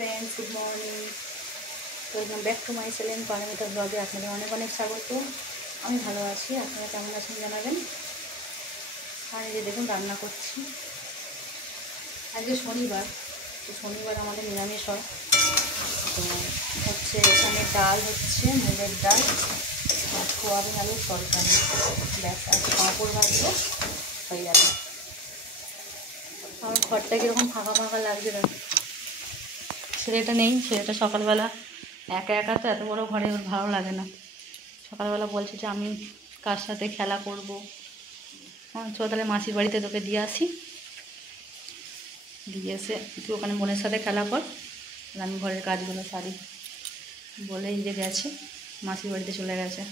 Friends, good morning. Welcome back to my channel Paromita ব্লগে আপনাদের অনেক অনেক স্বাগত। আমি ভালো আছি, আপনারা কেমন আছেন জানাবেন। আর এই যে দেখুন রান্না করছি। আজকে শনিবার, তো শনিবার আমাদের নিরামিষ হয়। তো হচ্ছে এখানে ডাল হচ্ছে, মুগের ডাল আর সোয়াবিন আলুর তরকারি, ব্যাস আর পাঁপড় ভাজবো, হয়ে গেল। আমার ঘরটা কীরকম ফাঁকা ফাঁকা লাগছে না, ছেলেটা নেই, ছেলেটা সকালবেলা একা একা তো এত বড় ঘরে ওর ভালো লাগে না। সকালবেলা বলছে যে আমি কার সাথে খেলা করবো, চল তাহলে মাসির বাড়িতে তোকে দিয়ে আসি, দিয়ে এসে তুই ওখানে বোনের সাথে খেলা কর, আমি ঘরের কাজগুলো সারি বলেই যে গেছে, মাসির বাড়িতে চলে গেছে,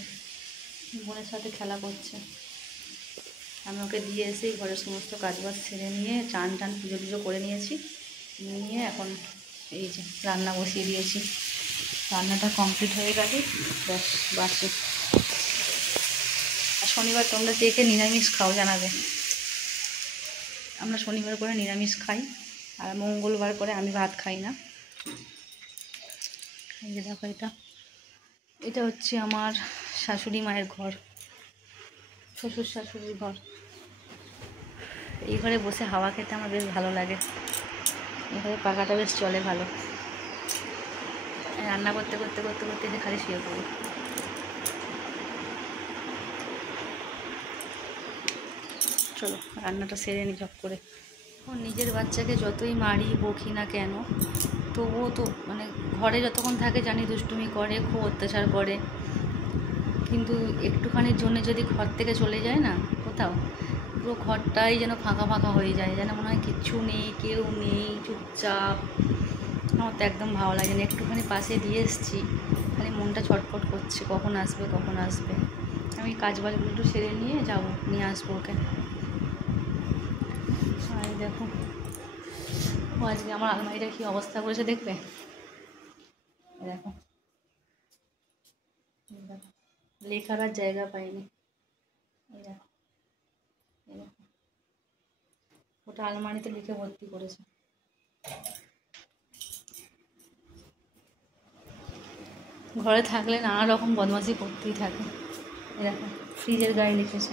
বোনের সাথে খেলা করছে। আমি ওকে দিয়ে এসেই ঘরের সমস্ত কাজবাজ ছেড়ে নিয়ে চান টান পুজো টুজো করে নিয়েছি, নিয়ে এখন এই যে রান্না বসিয়ে দিয়েছি। রান্নাটা কমপ্লিট হয়ে গেছে, ব্যাস বাসি। আর শনিবার তোমরা কে কে নিরামিষ খাও জানাবে। আমরা শনিবার করে নিরামিষ খাই, আর মঙ্গলবার করে আমি ভাত খাই না। এই যে দেখো, এটা হচ্ছে আমার শাশুড়ি মায়ের ঘর, শ্বশুর শাশুড়ির ঘর। এই ঘরে বসে হাওয়া খেতে আমার বেশ ভালো লাগে, এই ঘরে পাখাটা বেশ চলে ভালো। রান্না করতে করতে করতে করতে যে খালি শুয়ে পড়ি। চলো রান্নাটা সেরে নি ঝপ করে। নিজের বাচ্চাকে যতই মারি বকি না কেন, তবুও তো মানে ঘরে যতক্ষণ থাকে জানি দুষ্টুমি করে, খুব অত্যাচার করে, কিন্তু একটুখানির জন্য যদি ঘর থেকে চলে যায় না কোথাও, পুরো ঘরটাই যেন ফাঁকা ফাঁকা হয়ে যায়, যেন মনে হয় কিচ্ছু নেই, কেউ নেই, চুপচাপ। আমার তো একদম ভালো লাগে না। একটুখানি পাশে দিয়ে এসেছি, খালি মনটা ছটফট করছে, কখন আসবে কখন আসবে। আমি কাজবাজগুলো একটু সেরে নিয়ে যাবো, নিয়ে আসবো ওকে। আর দেখো ও আজকে আমার আলমারিটার কী অবস্থা করেছে দেখবে। দেখো দেখো, লেখার আর জায়গা পাইনি। এই দেখো, এই দেখো, ওটা আলমারিতে লিখে ভর্তি করেছে। ঘরে থাকলে নানা রকম বদমাশি করতেই থাকে। এরকম ফ্রিজের গায়ে লিখেছে,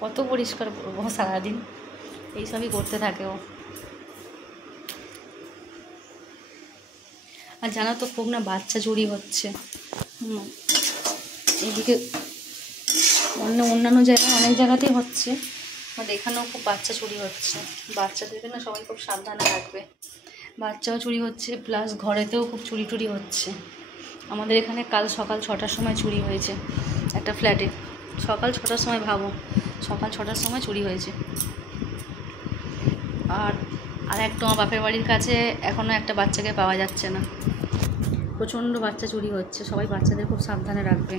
কত পরিষ্কার করবো সারাদিন, এইসবই করতে থাকে ও। আর জানো তো খুব না বাচ্চা চুরি হচ্ছে, এদিকে অন্যান্য জায়গায় অনেক জায়গাতেই হচ্ছে, আর এখানেও খুব বাচ্চা চুরি হচ্ছে। বাচ্চাদেরকে না সবাই খুব সাবধানে রাখবে। বাচ্চাও চুরি হচ্ছে, প্লাস ঘরেতেও খুব চুরি টুরি হচ্ছে। আমাদের এখানে কাল সকাল 6টার সময় চুরি হয়েছে একটা ফ্ল্যাটে। সকাল 6টার সময়, ভাবো, সকাল 6টার সময় চুরি হয়েছে। আর একটা আমার বাপের বাড়ির কাছে এখনও একটা বাচ্চাকে পাওয়া যাচ্ছে না। প্রচণ্ড বাচ্চা চুরি হচ্ছে, সবাই বাচ্চাদের খুব সাবধানে রাখবে।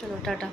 চলো টাটা।